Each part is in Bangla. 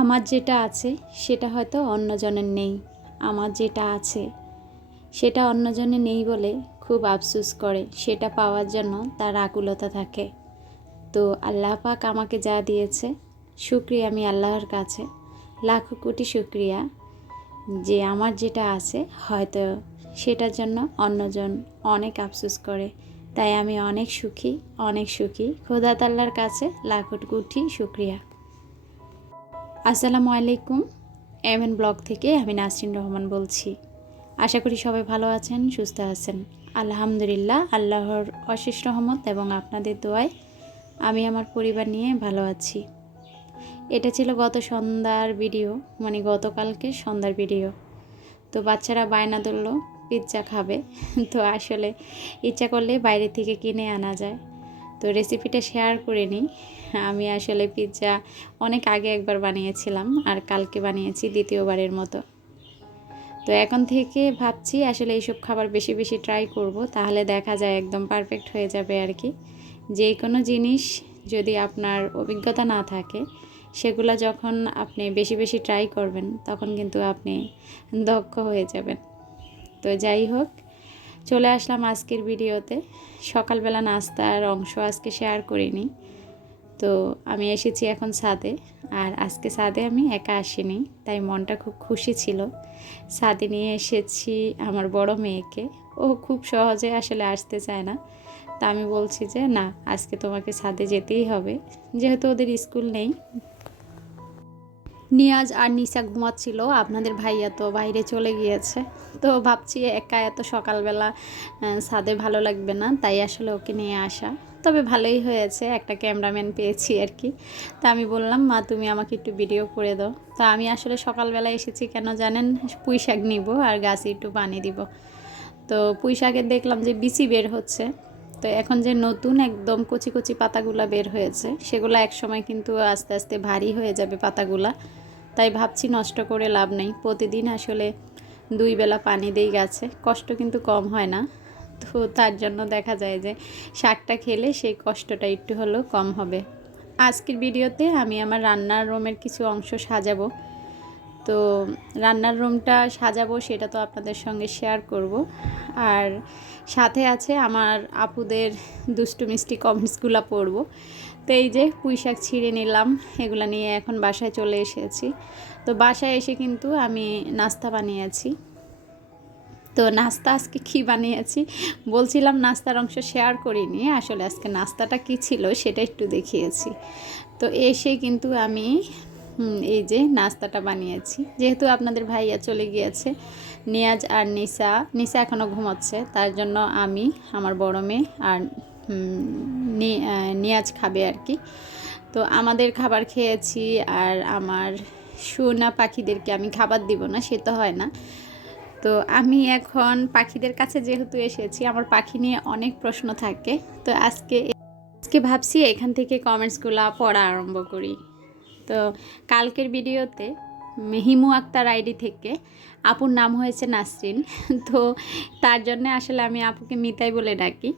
আমার যেটা আছে সেটা হয়তো অন্যজনের নেই। আমার যেটা আছে সেটা অন্যজনের নেই বলে খুব আফসোস করে, সেটা পাওয়ার জন্য তার আকুলতা থাকে। তো আল্লাহ পাক আমাকে যা দিয়েছে, শুকরিয়া আমি আল্লাহর কাছে লাখো কোটি শুকরিয়া যে আমার যেটা আছে হয়তো সেটার জন্য অন্যজন অনেক আফসোস করে। তাই আমি অনেক সুখী, অনেক সুখী। খোদা তাআলার কাছে লাখো কোটি শুকরিয়া। আসসালামু আলাইকুম। এমএন ব্লগ থেকে আমি নাসরিন রহমান বলছি। আশা করি সবাই ভালো আছেন, সুস্থ আছেন। আলহামদুলিল্লাহ, আল্লাহর অশেষ রহমত এবং আপনাদের দোয়ায় আমি আমার পরিবার নিয়ে ভালো আছি। এটা ছিল গত সন্ধ্যার ভিডিও, মানে গতকালকে সন্ধ্যার ভিডিও। তো বাচ্চারা বায়না ধরলো পিৎজা খাবে। তো আসলে ইচ্ছা করলে বাইরে থেকে কিনে আনা যায়। তো রেসিপিটা শেয়ার করে নিই। আমি আসলে পিৎজা অনেক আগে একবার বানিয়েছিলাম, আর কালকে বানিয়েছি দ্বিতীয়বারের মতো। তো এখন থেকে ভাবছি আসলে এইসব খাবার বেশি বেশি ট্রাই করব, তাহলে দেখা যায় একদম পারফেক্ট হয়ে যাবে আর কি। যে কোনো জিনিস যদি আপনার অভিজ্ঞতা না থাকে, সেগুলো যখন আপনি বেশি বেশি ট্রাই করবেন তখন কিন্তু আপনি দক্ষ হয়ে যাবেন। তো যাই হোক, চলে আসলাম আজকের ভিডিওতে। সকালবেলা নাস্তার অংশ আজকে শেয়ার করিনি। তো আমি এসেছি এখন ছাদে, আর আজকে ছাদে আমি একা আসিনি, তাই মনটা খুব খুশি ছিল। ছাদে নিয়ে এসেছি আমার বড় মেয়েকে। ও খুব সহজে আসলে আসতে চায় না। তা আমি বলছি যে না, আজকে তোমাকে ছাদে যেতেই হবে, যেহেতু ওদের স্কুল নেই। নিয়াজ আর নিশা ঘুমাচ্ছিল, আপনাদের ভাইয়া তো বাইরে চলে গিয়েছে। তো ভাবছি একা এত সকালবেলা ছাদে ভালো লাগবে না, তাই আসলে ওকে নিয়ে আসা। তবে ভালোই হয়েছে, একটা ক্যামেরাম্যান পেয়েছি আর কি। তা আমি বললাম, মা তুমি আমাকে একটু ভিডিও করে দাও। তা আমি আসলে সকালবেলা এসেছি কেন জানেন, পুঁই শাক নিব আর গাছে একটু পানি দিব। তো পুঁই শাকের দেখলাম যে বিচি বের হচ্ছে। তো এখন যে নতুন একদম কচি কচি পাতাগুলা বের হয়েছে, সেগুলো একসময় কিন্তু আস্তে আস্তে ভারী হয়ে যাবে পাতাগুলা। তাই ভাবছি নষ্ট করে লাভ নেই, প্রতিদিন আসলে 2 বেলা পানি দেই গাছে, কষ্ট কিন্তু কম হয় না। তো তার জন্য দেখা যায় যে শাকটা খেলে সেই কষ্টটা একটু হলেও কম হবে। আজকের ভিডিওতে আমি আমার রান্নার রুমের কিছু অংশ সাজাবো। তো রান্নার রুমটা সাজাবো সেটা তো আপনাদের সঙ্গে শেয়ার করব। আর সাথে আছে আমার আপুদের দুষ্টু মিষ্টি কমেন্টসগুলো পড়ব। তো এই যে পুঁই শাক ছিঁড়ে নিলাম, এগুলো নিয়ে এখন বাসায় চলে এসেছি। তো বাসায় এসে কিন্তু আমি নাস্তা বানিয়েছি। তো নাস্তা আজকে কী বানিয়েছি বলছিলাম, নাস্তার অংশ শেয়ার করিনি। আসলে আজকে নাস্তাটা কী ছিল সেটা একটু দেখিয়েছি। তো এসে কিন্তু আমি এই যে নাস্তাটা বানিয়েছি। যেহেতু আপনাদের ভাইয়া চলে গিয়েছে, নিয়াজ আর নিশা এখনও ঘুমাচ্ছে, তার জন্য আমি, আমার বড় মেয়ে আর নিয়াজ খাবে আর কি। তো আমাদের খাবার খেয়েছি, আর আমার সোনা পাখিদেরকে আমি খাবার দিব না, সে তো হয় না। তো আমি এখন পাখিদের কাছে যেহেতু এসেছি, আমার পাখি নিয়ে অনেক প্রশ্ন থাকে। তো আজকে ভাবছি এখান থেকে কমেন্টসগুলো পড়া আরম্ভ করি। তো কালকের ভিডিওতে হিমু আক্তার আইডি থেকে আপুর নাম হয়েছে নাসরিন। তো তার জন্য আসলে আমি আপুকে মিতাই বলে ডাকি।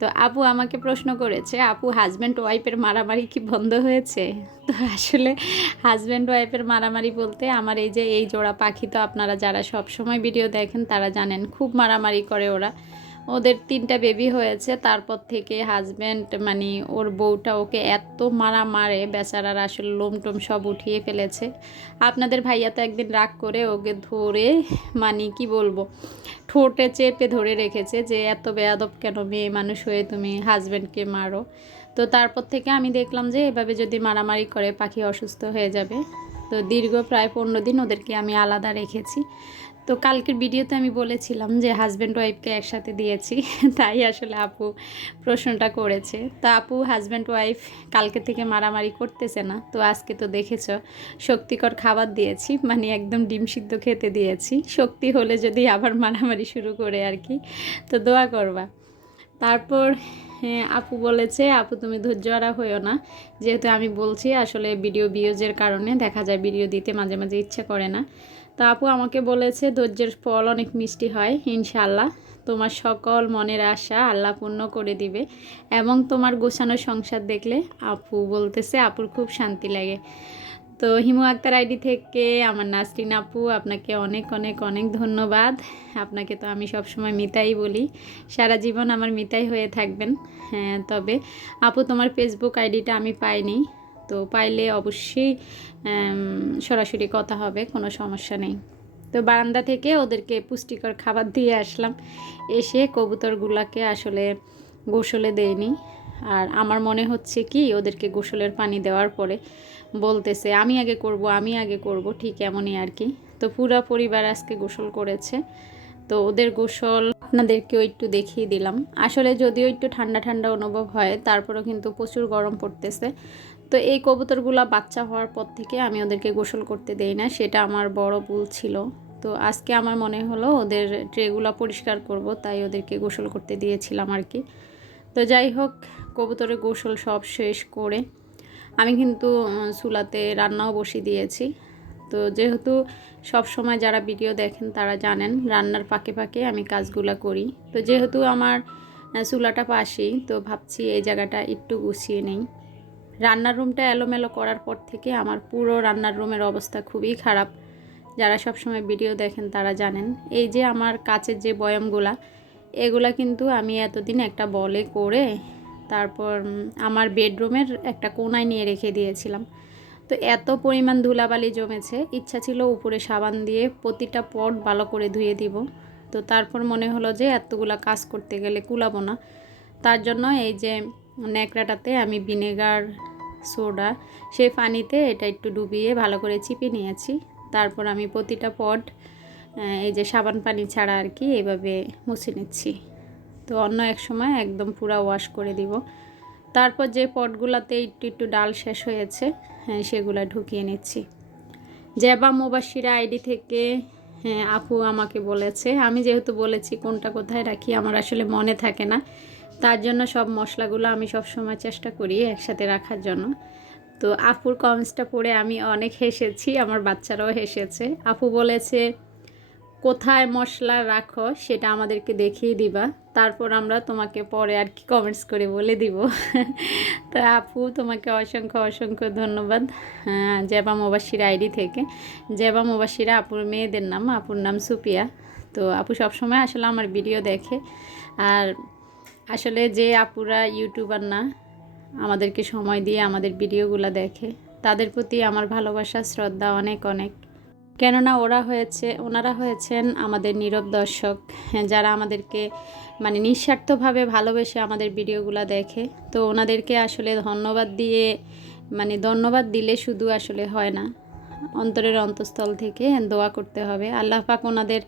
তো আপু আমাকে প্রশ্ন করেছে, আপু হাজব্যান্ড ওয়াইফের মারামারি কি বন্ধ হয়েছে? তো আসলে হাজব্যান্ড ওয়াইফের মারামারি বলতে, আমার এই যে এই জোড়া পাখি, তো আপনারা যারা সব সময় ভিডিও দেখেন তারা জানেন খুব মারামারি করে ওরা। ওদের 3টা বেবি হয়েছে, তারপর থেকে হাজব্যান্ড মানে ওর বউটা ওকে এত মারে, বেচারার আসলে লোম টোম সব উঠিয়ে ফেলেছে। আপনাদের ভাইয়া তো একদিন রাগ করে ওকে ধরে, মানে কি বলবো, ঠোঁটে চেপে ধরে রেখেছে যে এত বেয়াদব কেন, মেয়ে মানুষ হয়ে তুমি হাজব্যান্ডকে মারো। তো তারপর থেকে আমি দেখলাম যে এভাবে যদি মারামারি করে পাখি অসুস্থ হয়ে যাবে। তো দীর্ঘ প্রায় 15 দিন ওদেরকে আমি আলাদা রেখেছি। তো কালকের ভিডিওতে আমি বলেছিলাম যে হাজব্যান্ড ওয়াইফকে একসাথে দিয়েছি, তাই আসলে আপু প্রশ্নটা করেছে। তো আপু হাজব্যান্ড ওয়াইফ কালকে থেকে মারামারি করতেছে না। তো আজকে তো দেখেছো শক্তিকর খাবার দিয়েছি, মানে একদম ডিম সিদ্ধ খেতে দিয়েছি, শক্তি হলে যদি আবার মারামারি শুরু করে আর কি। তো দোয়া করবা। তারপর আপু বলেছে, আপু তুমি ধৈর্যহারা হইও না, যেহেতু আমি বলছি আসলে ভিডিও ভিউজের কারণে দেখা যায় ভিডিও দিতে মাঝে মাঝে ইচ্ছে করে না। তো আপু আমাকে বলেছে ধৈর্যের ফল অনেক মিষ্টি হয়, ইনশাআল্লাহ তোমার সকল মনের আশা আল্লাহ পূর্ণ করে দিবে। এবং তোমার গোছানো সংসার দেখলে আপু বলতেছে আপুর খুব শান্তি লাগে। তো হিমু আক্তার আইডি থেকে আমার নাসরিন আপু, আপনাকে অনেক অনেক অনেক ধন্যবাদ। আপনাকে তো আমি সবসময় মিতাই বলি, সারা জীবন আমার মিতাই হয়ে থাকবেন। হ্যাঁ, তবে আপু তোমার ফেসবুক আইডিটা আমি পাইনি, তো পাইলে অবশ্যই সরাসরি কথা হবে, কোনো সমস্যা নেই। তো বারান্দা থেকে ওদেরকে পুষ্টিকর খাবার দিয়ে আসলাম, এসে কবুতরগুলোকে আসলে গোসলে দেয়নি। আর আমার মনে হচ্ছে কি ওদেরকে গোসলের পানি দেওয়ার পরে বলতেছে আমি আগে করব, আমি আগে করব, ঠিক এমনই আর কি। তো পুরো পরিবার আজকে গোসল করেছে, তো ওদের গোসল আপনাদেরকেও একটু দেখিয়ে দিলাম। আসলে যদিও একটু ঠান্ডা ঠান্ডা অনুভব হয়, তারপরেও কিন্তু প্রচুর গরম পড়তেছে। তো এই কবুতরগুলো বাচ্চা হওয়ার পর থেকে আমি ওদেরকে গোসল করতে দেই না, সেটা আমার বড় ভুল ছিল। তো আজকে আমার মনে হলো ওদের ট্রেগুলো পরিষ্কার করব, তাই ওদেরকে গোসল করতে দিয়েছিলাম আর কি। তো যাই হোক, কবুতরের গোসল সব শেষ করে আমি কিন্তু চুলাতে রান্নাও বসিয়ে দিয়েছি। তো যেহেতু সব সময় যারা ভিডিও দেখেন তারা জানেন রান্নার ফাঁকে ফাঁকে আমি কাজগুলো করি। তো যেহেতু আমার চুলাটা পাশেই, তো ভাবছি এই জায়গাটা একটু গুছিয়ে নেই। রান্নার রুমটা এলোমেলো করার পর থেকে আমার পুরো রান্নার রুমের অবস্থা খুবই খারাপ। যারা সব সময় ভিডিও দেখেন তারা জানেন। এই যে আমার কাচের যে বয়ামগুলা, এগুলা কিন্তু আমি এতদিন একটা বলে করে তারপর আমার বেডরুমের একটা কোনায় নিয়ে রেখে দিয়েছিলাম। তো এত পরিমাণ ধুলাবালি জমেছে, ইচ্ছা ছিল উপরে সাবান দিয়ে প্রতিটা পট ভালো করে ধুয়ে দিব। তো তারপর মনে হলো যে এতগুলা কাজ করতে গেলে কুলাবো না, তার জন্য এই যে ন্যাকড়াটাতে আমি ভিনেগার সোডা সেই পানিতে এটা একটু ডুবিয়ে ভালো করে চিপে নিয়েছি। তারপর আমি প্রতিটা পট এই যে সাবান পানি ছাড়া আর কি এভাবে মুছে নিচ্ছি। তো অন্য এক সময় একদম পুরা ওয়াশ করে দিব। তারপর যে পটগুলোতে একটু একটু ডাল শেষ হয়েছে, হ্যাঁ, সেগুলো ঢুকিয়ে নিচ্ছি। জেবা মুবাশিরা আইডি থেকে হ্যাঁ আপু আমাকে বলেছে, আমি যেহেতু বলেছি কোনটা কোথায় রাখি আমার আসলে মনে থাকে না, তার জন্য সব মশলাগুলো আমি সব সময় চেষ্টা করি একসাথে রাখার জন্য। তো আপুর কমেন্টসটা পড়ে আমি অনেক হেসেছি, আমার বাচ্চারাও হেসেছে। আপু বলেছে কোথায় মশলা রাখো সেটা আমাদেরকে দেখিয়ে দিবা, তারপর আমরা তোমাকে পরে আর কি কমেন্টস করে বলে দিব। তো আপু তোমাকে অসংখ্য অসংখ্য ধন্যবাদ। জেবা মুবাশির আইডি থেকে। জেবা মুবাশিরা আপুর মেয়েদের নাম, আপুর নাম সুপিয়া। তো আপু সবসময় আসলে আমার ভিডিও দেখে, আর আসলে যে আপুরা ইউটিউবার না, আমাদেরকে সময় দিয়ে আমাদের ভিডিওগুলো দেখে, তাদের প্রতি আমার ভালোবাসা শ্রদ্ধা অনেক অনেক। কেননা ওনারা হয়েছেন আমাদের নীরব দর্শক, যারা আমাদেরকে মানে নিঃস্বার্থভাবে ভালোবেসে আমাদের ভিডিওগুলো দেখে। তো ওনাদেরকে আসলে ধন্যবাদ দিলে শুধু আসলে হয় না, অন্তরের অন্তঃস্থল থেকে দোয়া করতে হবে আল্লাহ পাক ওনাদের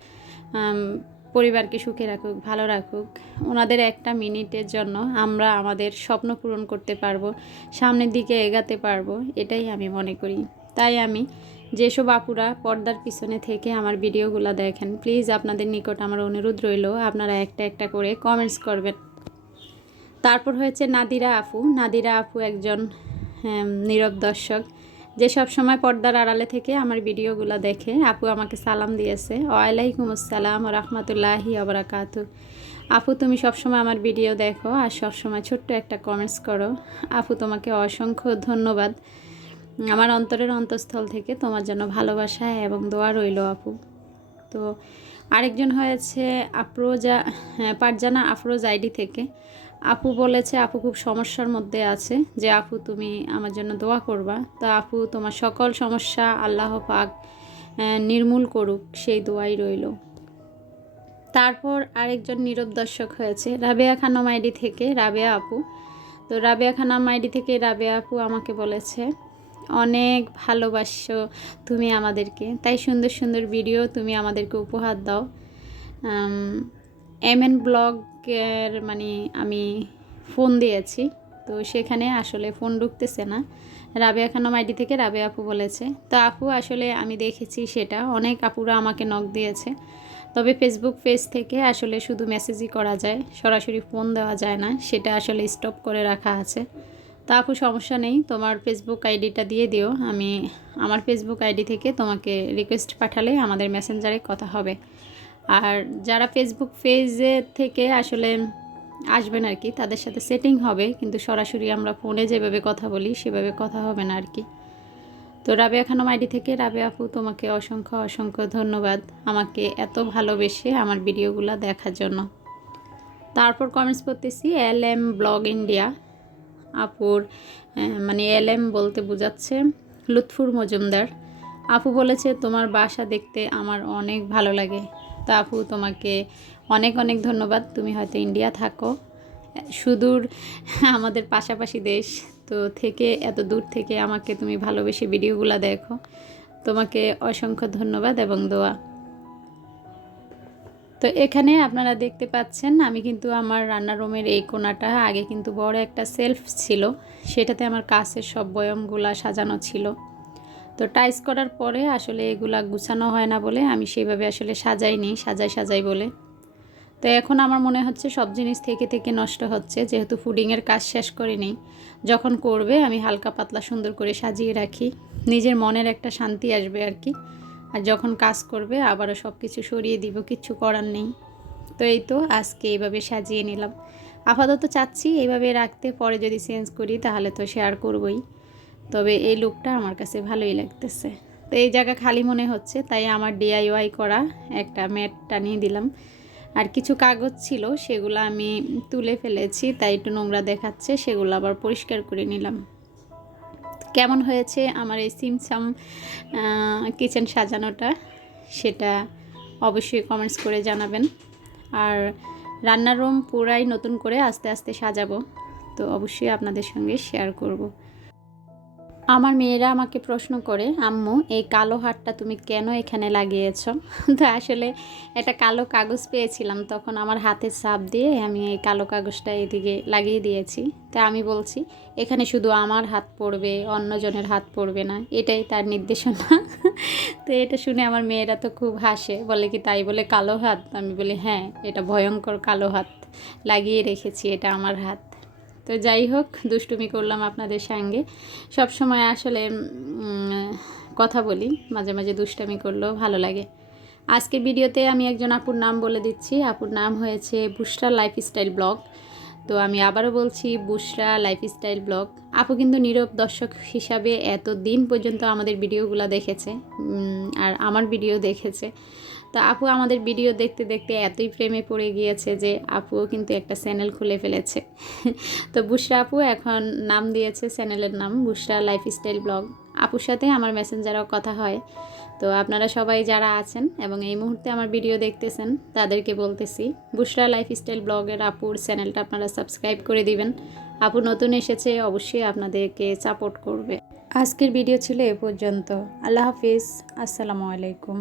পরিবারকে সুখে রাখুক, ভালো রাখুক। ওনাদের একটা মিনিটের জন্য আমরা আমাদের স্বপ্ন পূরণ করতে পারবো, সামনের দিকে এগাতে পারবো, এটাই আমি মনে করি। তাই আমি যেসব আপুরা পর্দার পিছনে থেকে আমার ভিডিওগুলো দেখেন, প্লিজ আপনাদের নিকট আমার অনুরোধ রইল আপনারা একটা একটা করে কমেন্টস করবেন। তারপর হয়েছে নাদিরা আপু। নাদিরা আপু একজন নীরব দর্শক, যে সব সময় পর্দার আড়ালে থেকে আমার ভিডিওগুলো দেখে। আপু আমাকে সালাম দিয়েছে, ওয়ালাইকুম আসসালাম রহমতুল্লাহি আবরাকাতু। আপু তুমি সবসময় আমার ভিডিও দেখো আর সবসময় ছোট্ট একটা কমেন্টস করো। আপু তোমাকে অসংখ্য ধন্যবাদ, আমার অন্তরের অন্তঃস্থল থেকে তোমার জন্য ভালোবাসা এবং দোয়া রইল আপু। তো আরেকজন হয়েছে পারজানা আফরোজ আইডি থেকে। আপু বলেছে আপু খুব সমস্যার মধ্যে আছে, যে আপু তুমি আমার জন্য দোয়া করবা। তো আপু তোমার সকল সমস্যা আল্লাহ পাক নির্মূল করুক, সেই দোয়াই রইল। তারপর আরেকজন নীরব দর্শক হয়েছে রাবেয়া খানম আইডি থেকে, রাবেয়া আপু। তো রাবেয়া খানম আইডি থেকে রাবেয়া আপু আমাকে বলেছে অনেক ভালোবাসো তুমি আমাদেরকে, তাই সুন্দর সুন্দর ভিডিও তুমি আমাদেরকে উপহার দাও। MN ব্লগের আমি ফোন দিয়েছি, তো সেখানে আসলে ফোন ঢুকতেছে না। রাবেয়া খানম আইডি থেকে রাবেয়া আপু বলেছে। তো আপু আসলে আমি দেখেছি সেটা অনেক আপুরা আমাকে নক দিয়েছে, তবে ফেসবুক পেজ থেকে আসলে শুধু মেসেজই করা যায়, সরাসরি ফোন দেওয়া যায় না, সেটা আসলে স্টপ করে রাখা আছে। তা আপু সমস্যা নেই, তোমার ফেসবুক আইডিটা দিয়ে দিও, আমি আমার ফেসবুক আইডি থেকে তোমাকে রিকোয়েস্ট পাঠালে আমাদের মেসেঞ্জারে কথা হবে। আর যারা ফেসবুক পেজে থেকে আসলে আসবেন আর কি, তাদের সাথে সেটিং হবে, কিন্তু সরাসরি আমরা ফোনে যেভাবে কথা বলি সেভাবে কথা হবে না আর কি। তো রাবেয়া খানম আইডি থেকে রাবেয়া আপু তোমাকে অসংখ্য অসংখ্য ধন্যবাদ আমাকে এত ভালোবেসে আমার ভিডিওগুলো দেখার জন্য। তারপর কমেন্টস করতেছি LM ব্লগ ইন্ডিয়া আপুর, মানে LM বলতে বোঝাচ্ছে লুৎফুর মজুমদার। আপু বলেছে তোমার বাসা দেখতে আমার অনেক ভালো লাগে। তা আপু তোমাকে অনেক অনেক ধন্যবাদ। তুমি হয়তো ইন্ডিয়া থাকো, সুদূর আমাদের পাশাপাশি দেশ, তো থেকে এত দূর থেকে আমাকে তুমি ভালোবেসে ভিডিওগুলো দেখো, তোমাকে অসংখ্য ধন্যবাদ এবং দোয়া। তো এখানে আপনারা দেখতে পাচ্ছেন আমি কিন্তু আমার রান্নার রুমের এই কোণাটা আগে কিন্তু বড় একটা সেলফ ছিল, সেটাতে আমার কাছের সব বয়মগুলা সাজানো ছিল। তো টাইস করার পরে আসলে এগুলা গুছানো হয় না বলে আমি সেইভাবে আসলে সাজাইনি, সাজাই বলে। তো এখন আমার মনে হচ্ছে সব জিনিস থেকে থেকে নষ্ট হচ্ছে, যেহেতু ফুডিংয়ের কাজ শেষ করিনি। যখন করবে আমি হালকা পাতলা সুন্দর করে সাজিয়ে রাখি, নিজের মনের একটা শান্তি আসবে আর কি। আর যখন কাজ করবে আবারও সব কিছু সরিয়ে দিব, কিচ্ছু করার নেই। তো এই তো আজকে এইভাবে সাজিয়ে নিলাম। আপাতত চাচ্ছি এইভাবে রাখতে, পরে যদি চেঞ্জ করি তাহলে তো শেয়ার করবই। তবে এই লুকটা আমার কাছে ভালোই লাগতেছে। তো এই জায়গা খালি মনে হচ্ছে, তাই আমার DIY করা একটা ম্যাট টানিয়ে দিলাম। আর কিছু কাগজ ছিল সেগুলো আমি তুলে ফেলেছি, তাই একটু নোংরা দেখাচ্ছে, সেগুলো আবার পরিষ্কার করে নিলাম। কেমন হয়েছে আমার এই সিমসাম কিচেন সাজানোটা, সেটা অবশ্যই কমেন্টস করে জানাবেন। আর রান্নার রুম পুরাই নতুন করে আস্তে আস্তে সাজাবো, তো অবশ্যই আপনাদের সঙ্গে শেয়ার করব। আমার মেয়েরা আমাকে প্রশ্ন করে, আম্মু এই কালো হারটা তুমি কেন এখানে লাগিয়েছ? তো আসলে একটা কালো কাগজ পেয়েছিলাম, তখন আমার হাতে ছাপ দিয়ে আমি এই কালো কাগজটা এদিকে লাগিয়ে দিয়েছি। তা আমি বলছি এখানে শুধু আমার হাত পড়বে, অন্যজনের হাত পড়বে না, এটাই তার নির্দেশনা। তো এটা শুনে আমার মেয়েরা তো খুব হাসে, বলে কি তাই বলে কালো হাত? আমি বলি হ্যাঁ, এটা ভয়ঙ্কর কালো হাত, লাগিয়ে রেখেছি, এটা আমার হাত। তো যাই হোক, দুষ্টুমি করলাম আপনাদের সঙ্গে। সব সময় আসলে কথা বলি, মাঝে মাঝে দুষ্টামি করলেও ভালো লাগে। আজকের ভিডিওতে আমি একজন আপুর নাম বলে দিচ্ছি। আপুর নাম হয়েছে বুশরা লাইফস্টাইল ব্লগ। তো আমি আবারও বলছি, বুশরা লাইফস্টাইল ব্লগ। আপু কিন্তু নীরব দর্শক হিসাবে এত দিন পর্যন্ত আমাদের ভিডিওগুলো দেখেছে, আর আমার ভিডিও দেখেছে। তো আপু আমাদের ভিডিও দেখতে দেখতে এতই প্রেমে পড়ে গিয়েছে যে আপুও কিন্তু একটা চ্যানেল খুলে ফেলেছে। তো বুশরা আপু এখন নাম দিয়েছে চ্যানেলের নাম বুশরা লাইফস্টাইল ব্লগ। আপুর সাথে আমার মেসেঞ্জারেও কথা হয়। তো আপনারা সবাই যারা আছেন এবং এই মুহূর্তে আমার ভিডিও দেখতেছেন তাদেরকে বলতেছি, বুশরা লাইফস্টাইল ব্লগের আপুর চ্যানেলটা আপনারা সাবস্ক্রাইব করে দিবেন। আপু নতুন এসেছে, অবশ্যই আপনাদেরকে সাপোর্ট করবে। আজকের ভিডিও ছিল এ পর্যন্ত। আল্লাহ হাফিজ, আসসালামু আলাইকুম।